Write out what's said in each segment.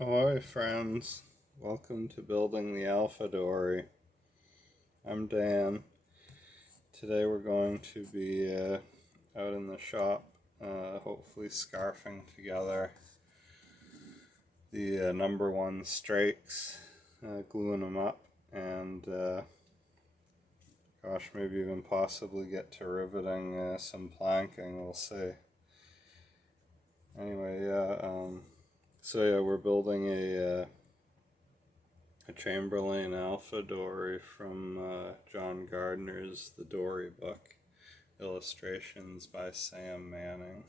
Ahoy friends, welcome to building the Alpha Dory. I'm Dan. Today we're going to be out in the shop, hopefully scarfing together the number one strakes, gluing them up, and maybe even possibly get to riveting some planking, we'll see. Anyway, we're building a Chamberlain Alpha Dory from John Gardner's The Dory book. Illustrations by Sam Manning.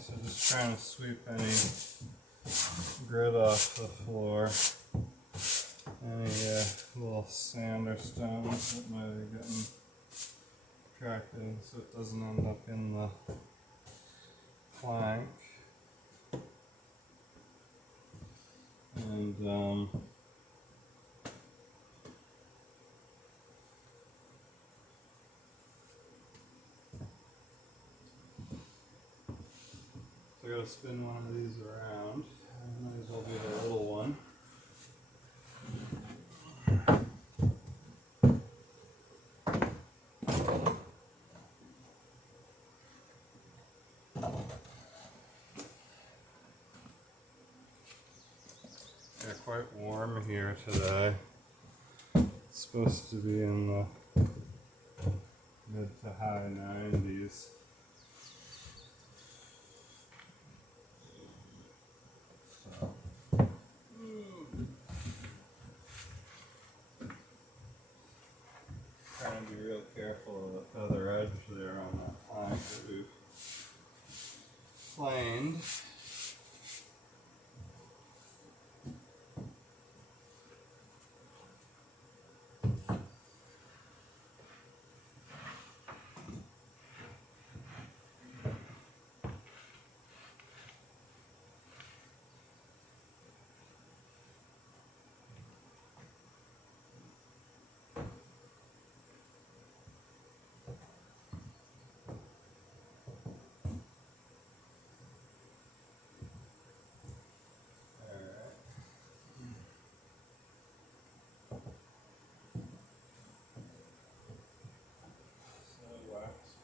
So just trying to sweep any grit off the floor, any little sand or stones that might have gotten tracked in so it doesn't end up in the plank. And I gotta spin one of these around. I might as well do the little one. Yeah, quite warm here today. It's supposed to be in the mid to high 90s. Trying to be real careful of the feather edge there on that plank that we've planed.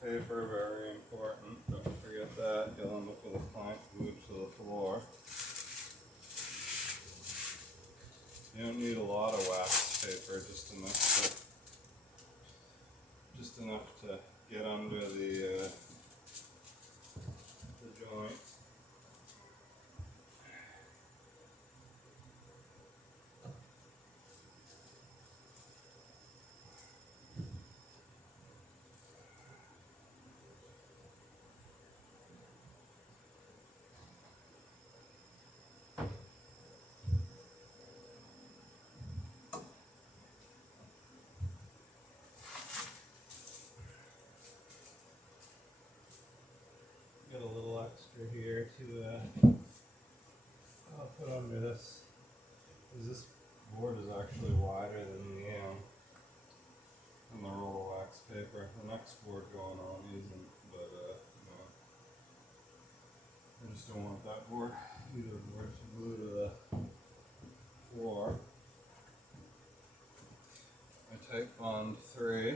Paper, very important. Don't forget that. You'll end up with a plank glued to the floor. You don't need a lot of wax paper, just enough to get under the joint. Get a little extra here to I'll put under this, because this board is actually wider than next board going on isn't, but I just don't want that board, either board, to glue to the floor. I take bond 3.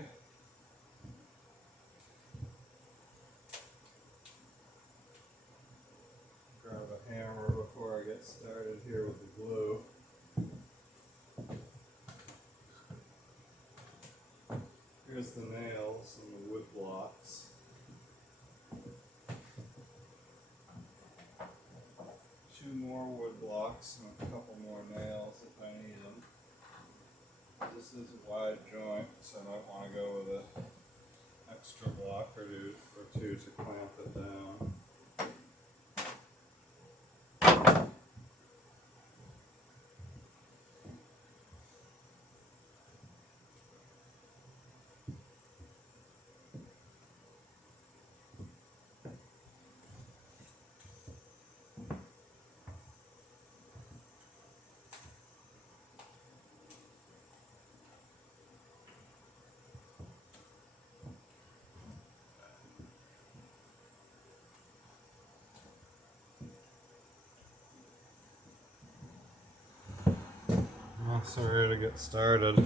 Grab a hammer before I get started here with the glue. Here's the nails and the wood blocks. 2 more wood blocks and a couple more nails if I need them. This is a wide joint, so I might want to go with an extra block or 2 to clamp it down. So we're ready to get started.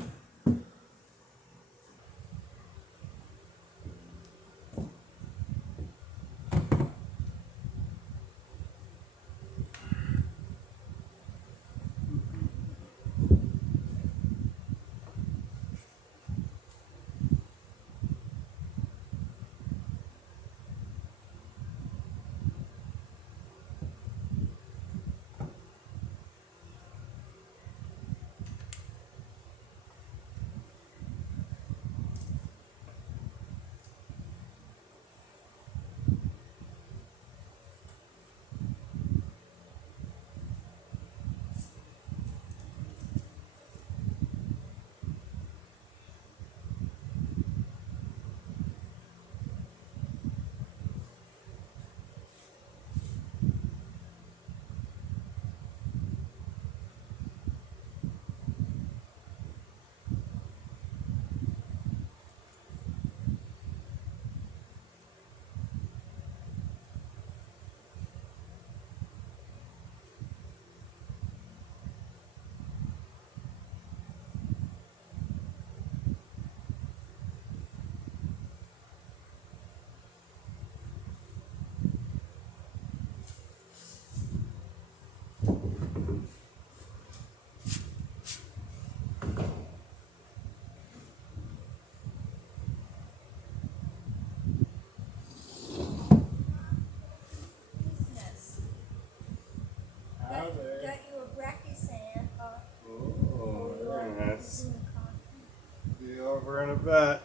Be over in a bit.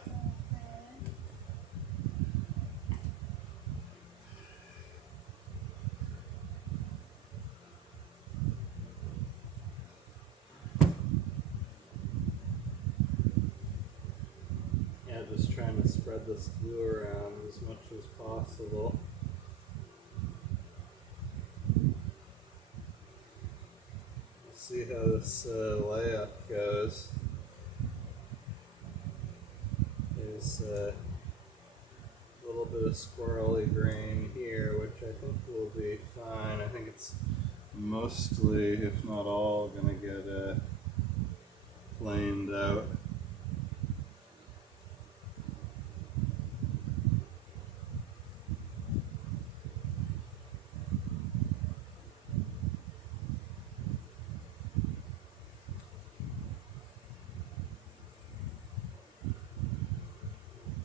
Yeah, just trying to spread this glue around as much as possible. See how this layup goes. There's a little bit of squirrely grain here, which I think will be fine. I think it's mostly, if not all, going to get planed out.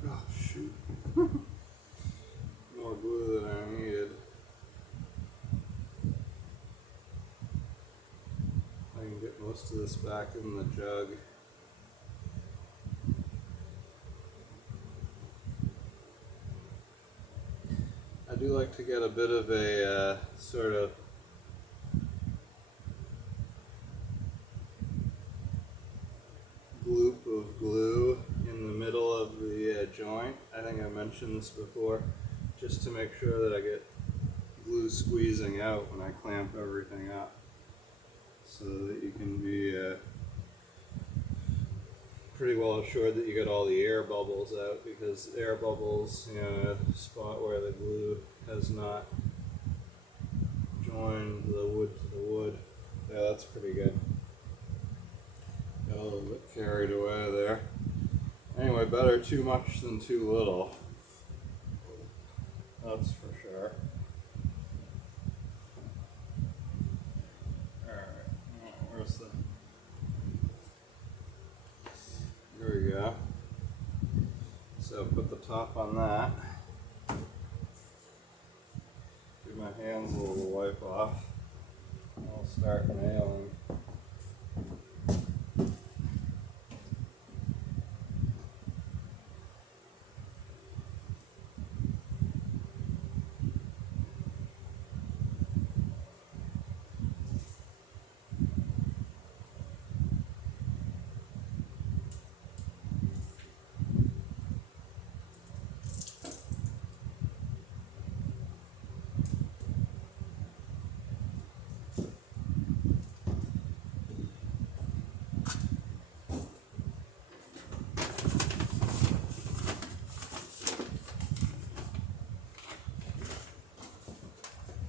Oh shoot. More glue than I needed. I can get most of this back in the jug. I do like to get a bit of a sort of gloop of glue in the middle of the joint. I think I mentioned this before, just to make sure that I get glue squeezing out when I clamp everything up, so that you can be pretty well assured that you get all the air bubbles out, because air bubbles, you know, a spot where the glue has not joined the wood to the wood. Yeah, that's pretty good. Got a little bit carried away there. Anyway, better too much than too little. That's for sure. Alright, where's the... There we go. So put the top on that. Give my hands a little wipe off. I'll start nailing.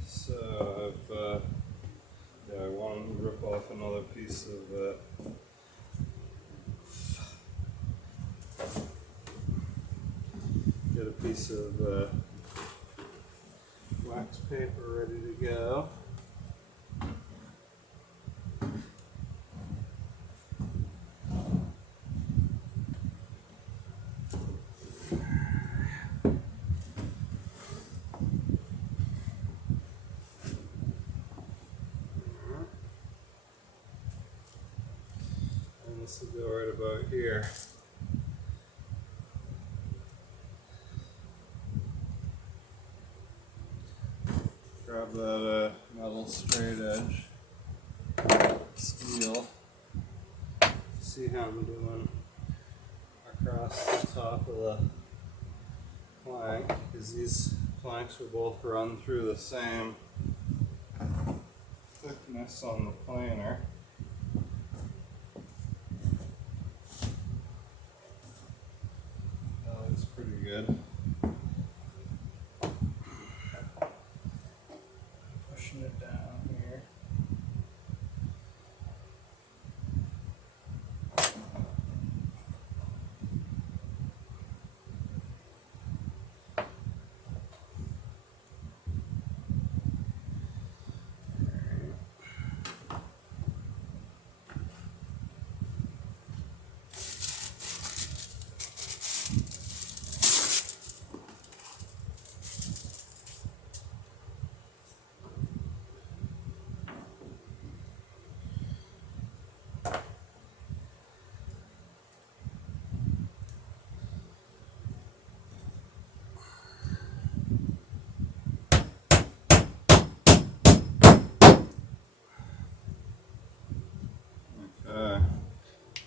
So I want to rip off another piece of get a piece of wax paper ready to go. This will go right about here. Grab that metal straight edge steel. See how I'm doing across the top of the plank, because these planks will both run through the same thickness on the planer. Pretty good. Pushing it down here.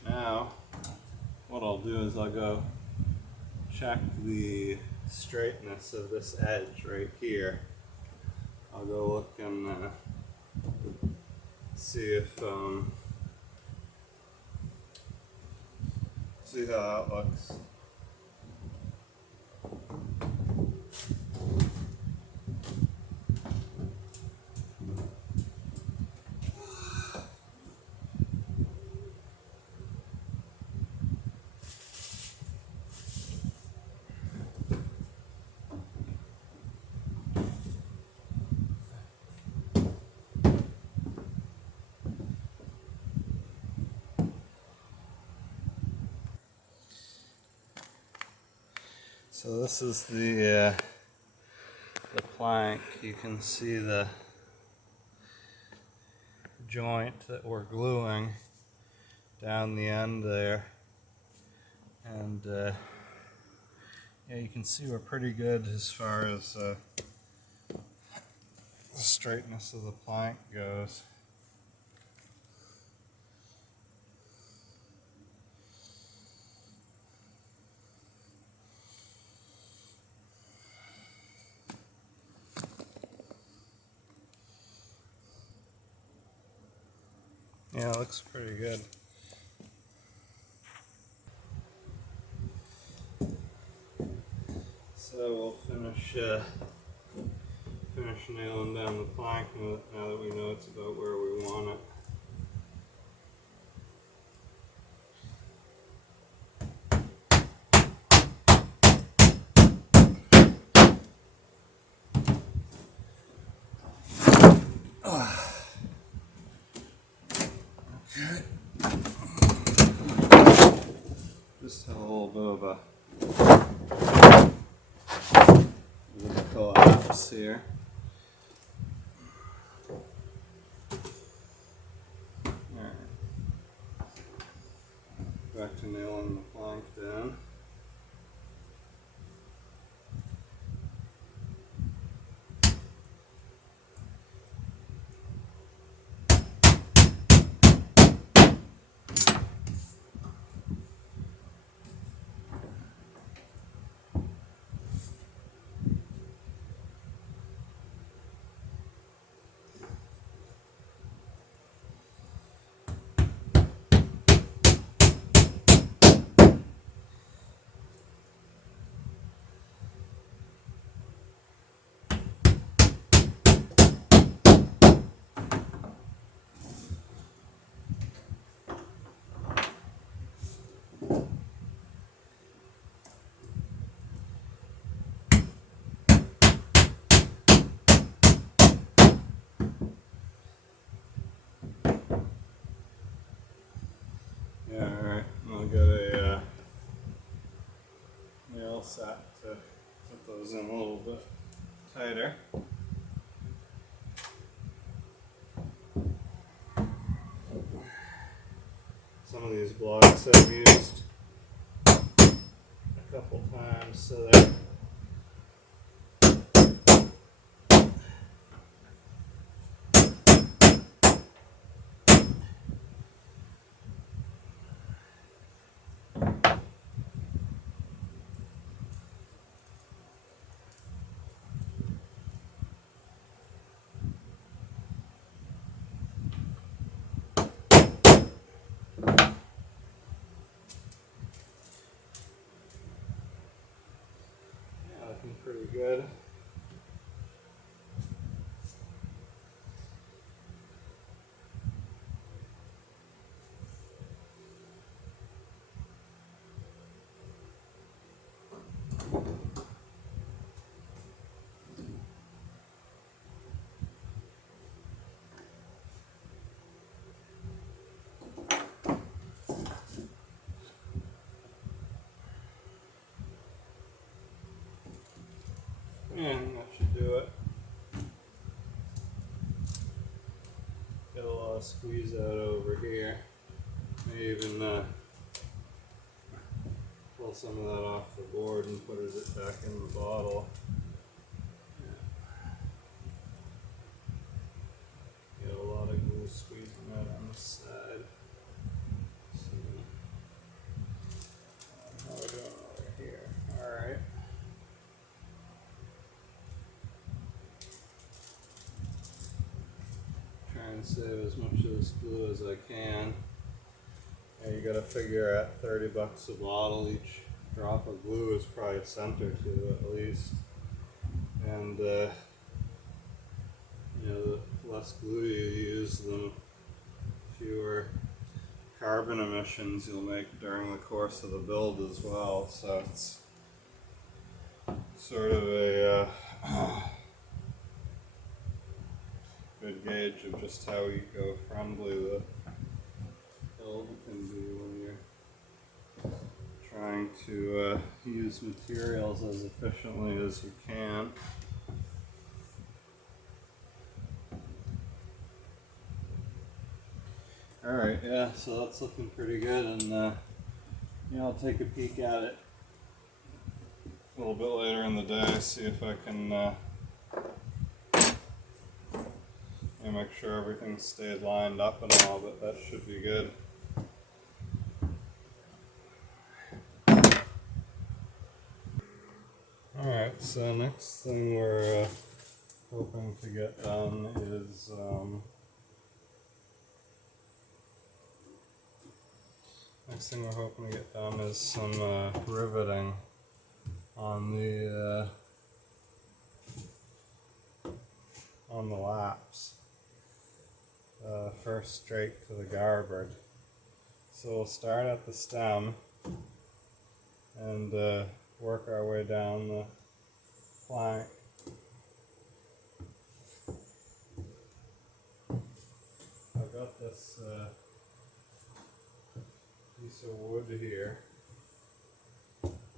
Now, what I'll do is I'll go check the straightness of this edge right here. I'll go look and see if see how that looks. So this is the plank. You can see the joint that we're gluing down the end there, and yeah, you can see we're pretty good as far as the straightness of the plank goes. Yeah, it looks pretty good. So we'll finish nailing down the plank now that we know it's about where we want it. Okay. Just had a little bit of a collapse here. Alright. Back to nailing the plank down. Yeah, alright. I'll get a nail set to put those in a little bit tighter. Some of these blocks I've used a couple times, so they're looking pretty good. And that should do it. Get a lot of squeeze out over here. May even pull some of that off the board and put it back in the bottle. Get a lot of glue squeezing out on the side. So, how are we doing over here? Alright. Try and save as much of this glue as I can. And you gotta figure at $30 a bottle, each drop of glue is probably a cent or two at least. And you know, the less glue you use, the fewer carbon emissions you'll make during the course of the build as well. So it's sort of a good gauge of just how eco-friendly the build can be when you're trying to use materials as efficiently as you can. Alright, yeah, so that's looking pretty good, and I'll take a peek at it a little bit later in the day, see if I can make sure everything stayed lined up and all, but that should be good. Alright, so next thing we're hoping to get done is some riveting on the laps. First straight to the garboard. So we'll start at the stem and work our way down the plank. I've got this piece of wood here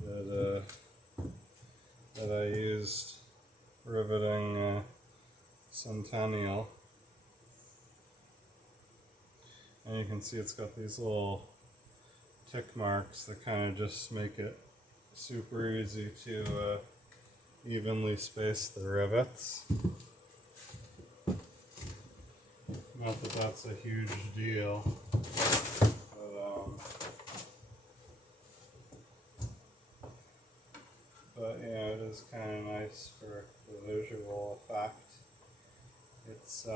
that I used riveting Centennial. And you can see it's got these little tick marks that kind of just make it super easy to evenly space the rivets. Not that that's a huge deal, but yeah, it is kind of nice for the visual effect. It's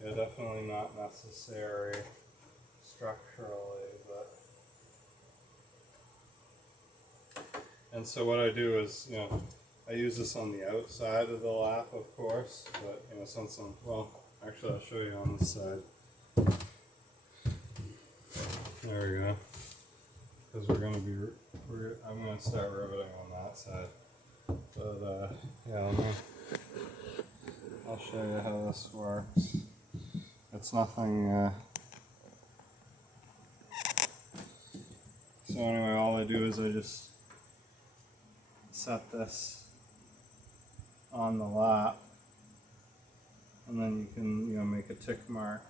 yeah, definitely not necessary structurally, but and so what I do is, I use this on the outside of the lap, of course, but since actually I'll show you on this side. There we go. Because I'm gonna start riveting on that side. But yeah, I'll show you how this works. It's nothing. So anyway, all I do is I just set this on the lap, and then you can make a tick mark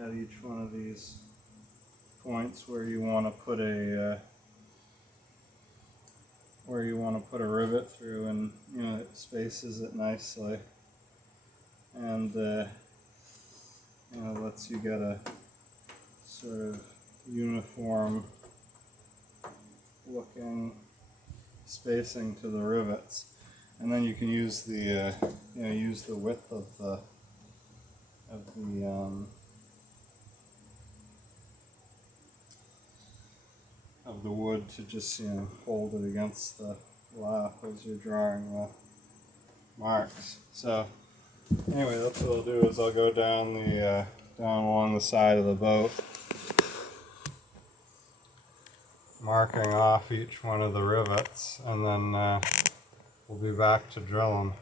at each one of these points where you want to put a rivet through, and it spaces it nicely, and lets you get a sort of uniform looking spacing to the rivets. And then you can use the width of the wood to just hold it against the lap as you're drawing the marks. So anyway, that's what I'll do is I'll go down along the side of the boat, marking off each one of the rivets, and then we'll be back to drill them.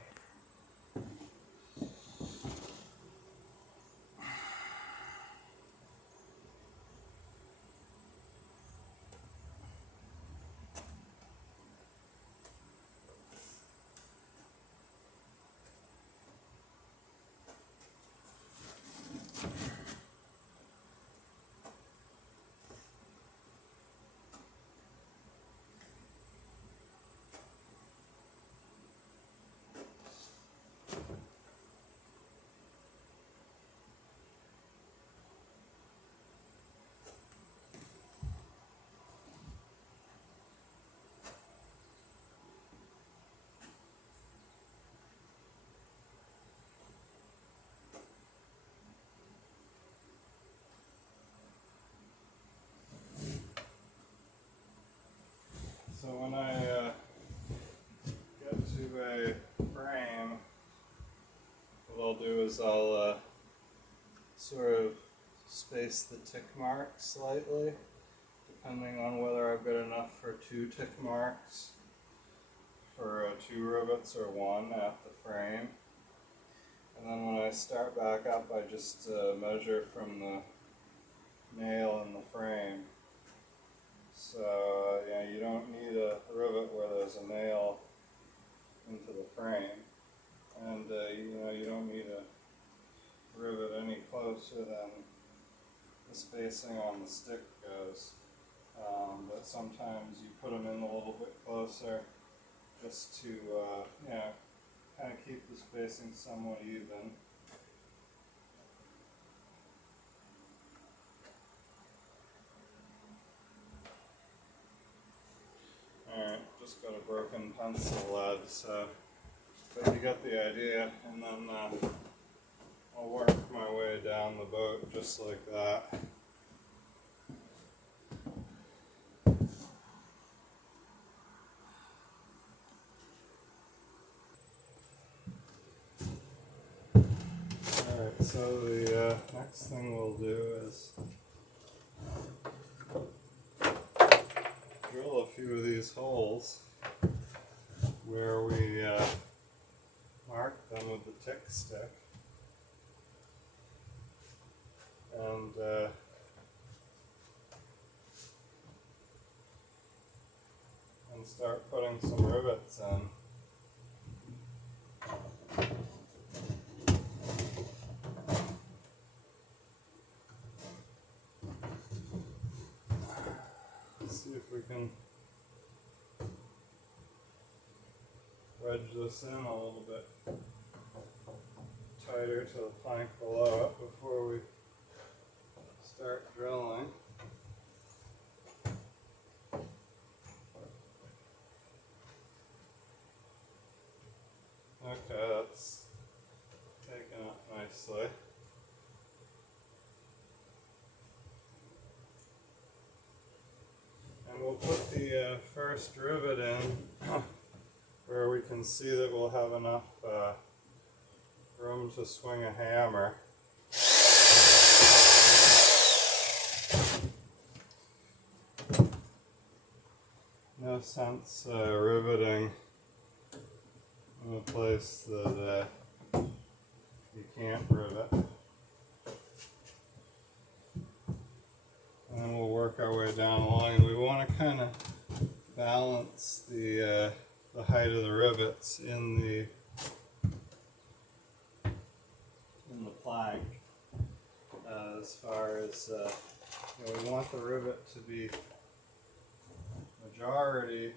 So when I get to a frame, what I'll do is I'll sort of space the tick marks slightly, depending on whether I've got enough for 2 tick marks for 2 rivets or 1 at the frame. And then when I start back up, I just measure from the nail in the frame. So you don't need a rivet where there's a nail into the frame, and you don't need a rivet any closer than the spacing on the stick goes. But sometimes you put them in a little bit closer just to kind of keep the spacing somewhat even. Alright, just got a broken pencil lead, but you got the idea, and then I'll work my way down the boat just like that. So the next thing we'll do is drill a few of these holes where we mark them with the tick stick, and start putting some rivets in. Let's see if we can wedge this in a little bit tighter to the plank below it before we start drilling. Okay, that's taken up nicely. And we'll put the first rivet in where we can see that we'll have enough room to swing a hammer. No sense riveting in a place that you can't rivet. And then we'll work our way down along, and we want to kind of balance the height of the rivets in the plank as far as we want the rivet to be majority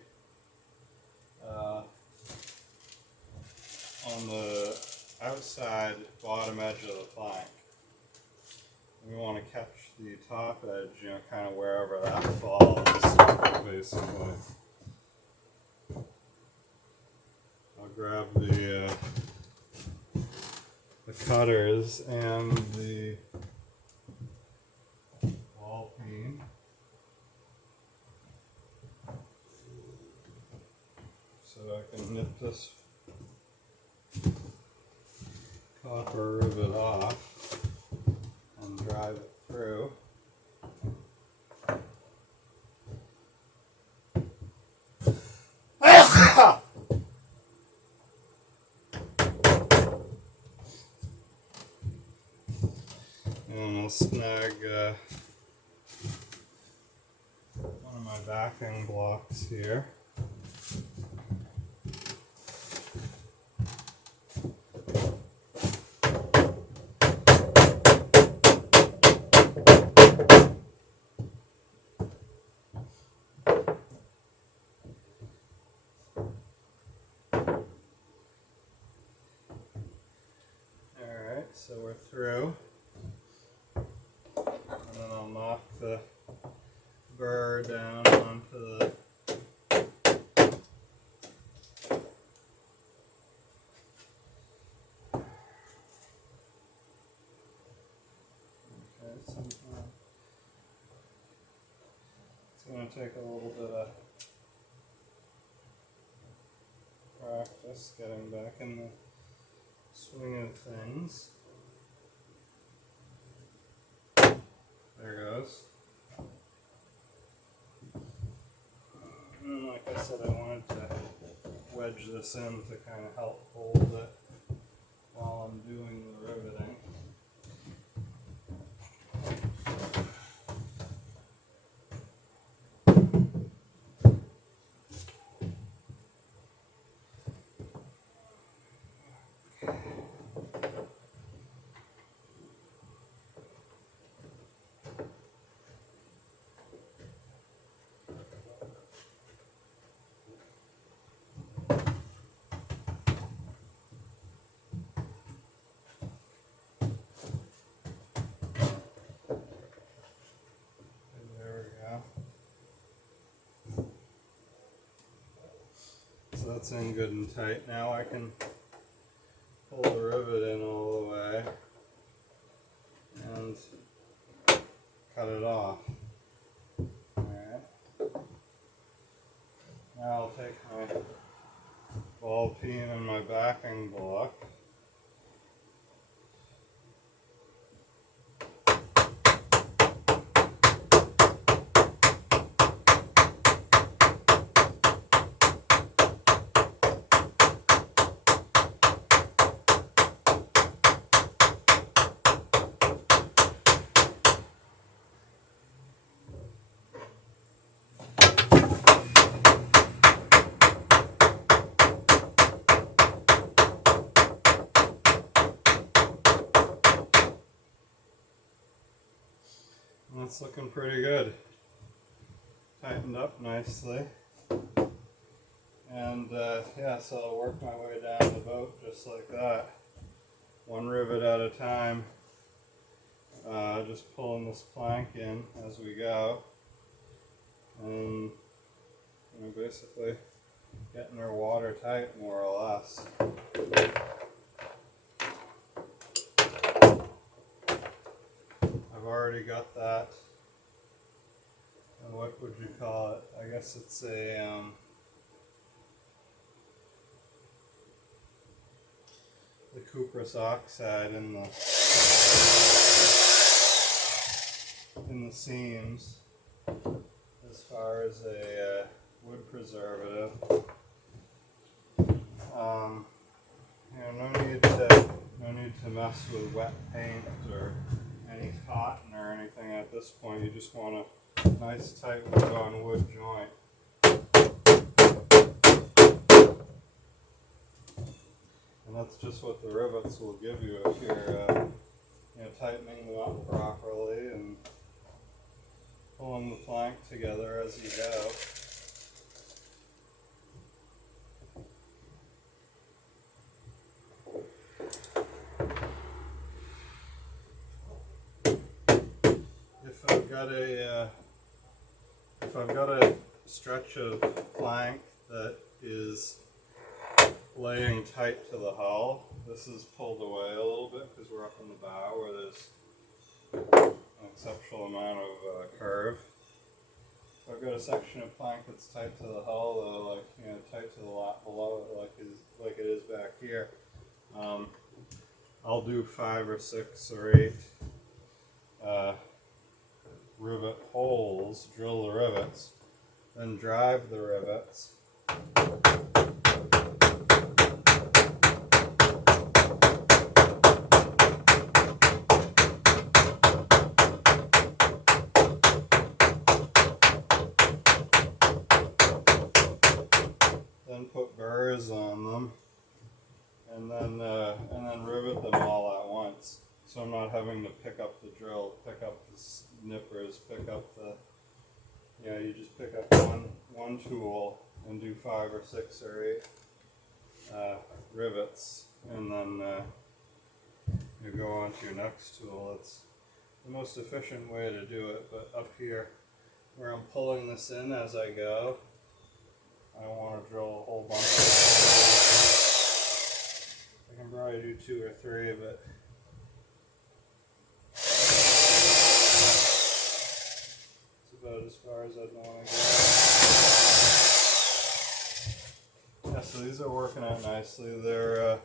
on the outside bottom edge of the plank. We want to catch the top edge, kind of wherever that falls, basically. I'll grab the cutters and the ball peen. So I can nip this copper rivet off and drive it through. And I'll snag one of my backing blocks here. Alright, so we're through. And then I'll knock the burr down onto the it's going to take a little bit of practice getting back in the swing of things. There goes. And like I said, I wanted to wedge this in to kind of help hold it while I'm doing the riveting. So that's in good and tight. Now I can pull the rivet in all the way and cut it off. Alright. Now I'll take my ball peen and my backing block That's looking pretty good. Tightened up nicely. And yeah, so I'll work my way down the boat just like that. One rivet at a time. Just pulling this plank in as we go. And basically getting her watertight more or less. I've already got that. What would you call it? I guess it's a the cuprous oxide in the seams as far as a wood preservative. No need to mess with wet paint or any cotton or anything at this point. You just want a nice tight wood on wood joint. And that's just what the rivets will give you if you're tightening them up properly and pulling the plank together as you go. If I've got a stretch of plank that is laying tight to the hull, this is pulled away a little bit because we're up in the bow where there's an exceptional amount of curve. So I've got a section of plank that's tight to the hull, though, tight to the lot below it, like it is back here. I'll do 5 or 6 or 8 rivet holes, drill the rivets, then drive the rivets. Then put burrs on them, and then rivet them all at once. So I'm not having to pick up the drill, pick up the nippers, pick up the, you just pick up one tool and do 5 or 6 or 8 rivets, and then you go on to your next tool. It's the most efficient way to do it, but up here where I'm pulling this in as I go, I don't want to drill a whole bunch of holes. I can probably do 2 or 3, but about as far as I'd want to go. Yeah, so these are working out nicely. They're,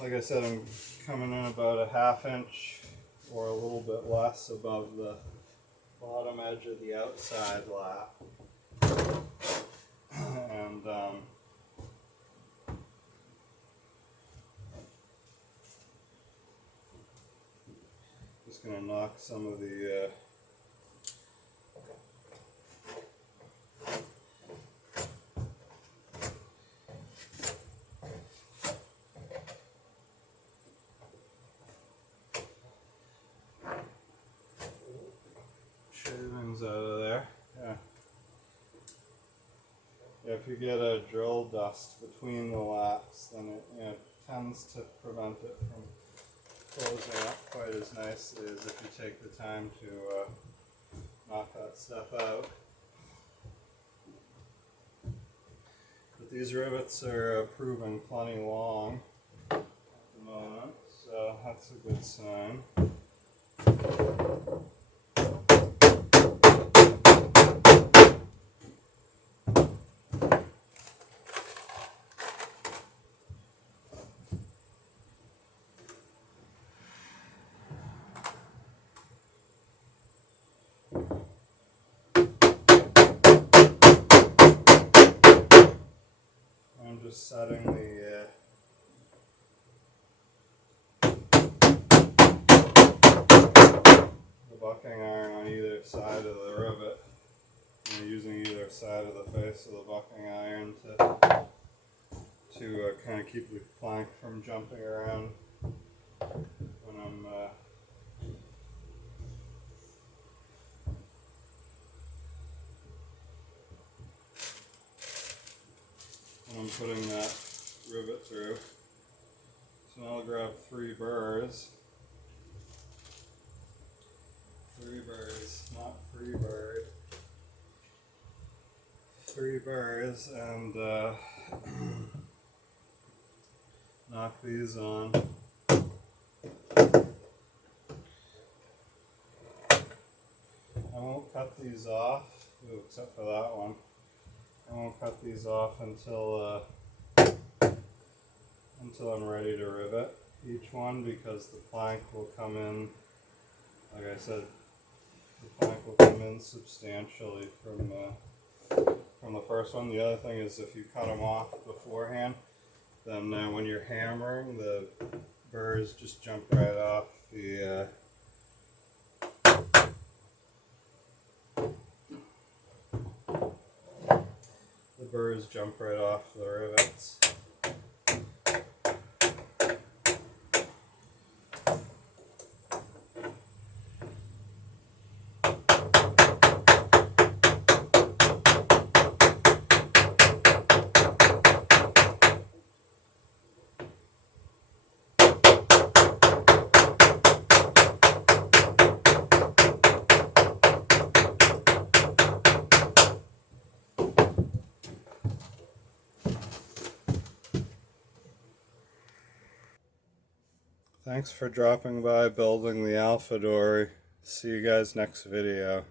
like I said, I'm coming in about a 1/2 inch or a little bit less above the bottom edge of the outside lap. And just going to knock some of the shavings out of there. Yeah, if you get a drill dust between the laps, then it tends to prevent it from closing up quite as nicely as if you take the time to knock that stuff out. But these rivets are proving plenty long at the moment, so that's a good sign. I'm just setting the bucking iron on either side of the rivet. Using either side of the face of the bucking iron to kind of keep the plank from jumping around when I'm I'm putting that rivet through. So now I'll grab 3 burrs. 3 burrs, not free bird. 3 burrs, and knock these on. I won't cut these off, except for that one. I won't cut these off until I'm ready to rivet each one, because the plank will come in, like I said, the plank will come in substantially from the first one. The other thing is, if you cut them off beforehand, then when you're hammering, the burrs just jump right off the burrs jump right off the rivets. Thanks for dropping by building the Alpha Dory. See you guys next video.